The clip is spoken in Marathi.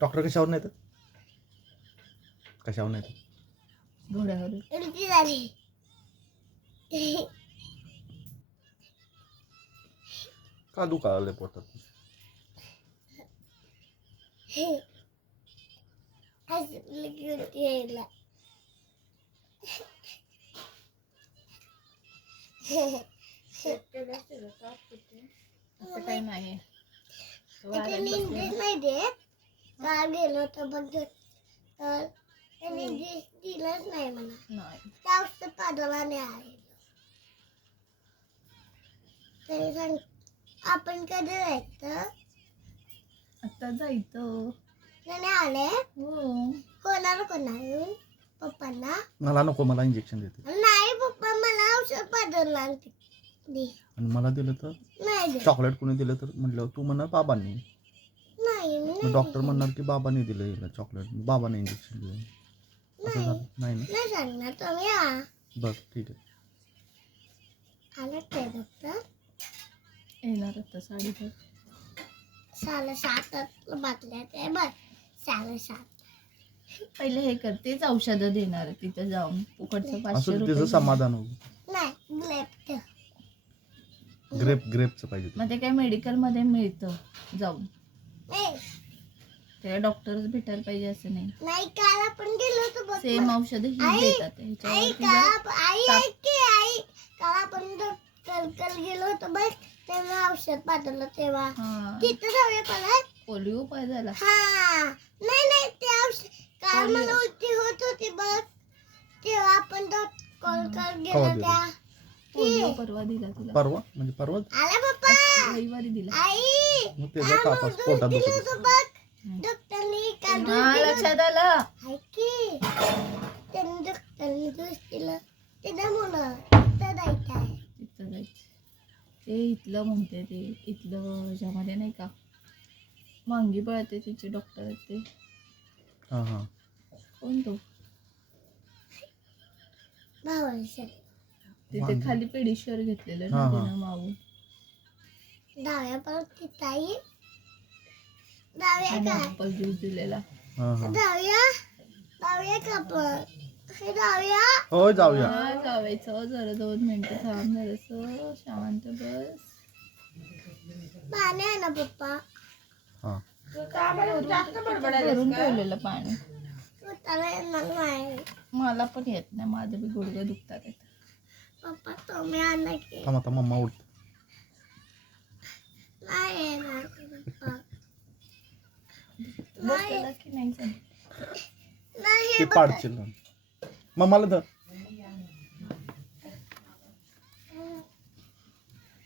डॉक्टर कशावर नाही तर कशावर नाही तर घोड्यावर उलटी झाली. का दुखायला पोटात? उलटी यायला. असं काही नाही. इथे इंजेक्शन नाही देत. काल गेलो होतो बघ तर त्यांनी दिलंच नाही मला. नाही. त्या औषध पाठवला नाही आहे. तरी सांग आपण कधी जायचं? आता जायचं. त्याने आले हो. कोणाला येऊन पप्पांना. मला नको, मला इंजेक्शन देते. नाही पप्पा मला औषध पाठवला दे. आणि मला दिलं तर नाही दे. चॉकलेट कोणी दिलं तर म्हटलं तू म्हणा बाबांनी. नाही मग डॉक्टर म्हणणार की बाबांनी दिलं हिला चॉकलेट, बाबाने इंजेक्शन दिलं. असं झालं नाही ना? नाही सांगणार तुम्ही या. बरं ठीक आहे. आला काय डॉक्टर? येणार आता 7:30. 7:30 बाटल्या ते बघ 7:30. पहिले हे कर, तेच औषधं देणार आहे तिथं जाऊन. फुकटचं 500 असं रुपये. तिचं समाधान होईल. नाही लेफ्ट. ग्रेपचं पाहिजे. मग ते काय मेडिकलमध्ये मिळतं जाऊन. नाही त्याला डॉक्टरच भेटायला पाहिजे असं नाही. नाही काल आपण गेलो होतो बघ. सेम औषध ही देतात आई ह्याच्यावर. आई ऐक की आई काल आपण कल गेलो होतो बघ तेव्हा औषध पाठवलं तेव्हा हा, तिथं जाऊया परत. पोलिओ पाय झाला. हा नाही ते औषध काल मला उलटी होत होती बघ तेव्हा आपण कॉल गेलो दिलं? त्या. पोलिओ परवा दिला तिला. परवा म्हणजे परवा आला पप्पा. रविवारी दिला. आई मग त्याचा तापास पोटात दिलं बसत. होतं बघ डॉक्टरनी काल हा, लक्षात आलं. ऐक की त्यांनी डॉक्टरनी डोस दिलं ते मुलं तिथं जायचं आहे. तिथं जायचं. ते इथलं म्हणते, ते इथलं ह्याच्यामध्ये नाही का मांगी पळते तिचे डॉक्टर आहेत ते. हां हां. कोण तो? भावांचं तिथे खाली पेडीश्वर घेतलेलं ना हा, हा. तिनं माऊ. डाव्या परत तिथं आई डाव्या आणि का ॲपल ज्यूस दिलेला. हां हां. डाव्या का पण हे डाव्या होय जाऊया. हा, जावायचं जरा 2 मिनिटं थांब जरासं शांत बस. पाणी आहे ना पप्पा. हां. भरून ठेवलेलं पाणी. स्वतःला येणार नाही. मला पण येत नाही, माझं बी गुडघं दुखतात आहेत. पप्पा तुम्ही आणा की थांब आता मम्मा उठते. नाही येणार पप्पा. बसलेला की नाही सांग. नाही ते पाडशील मम्माला धर.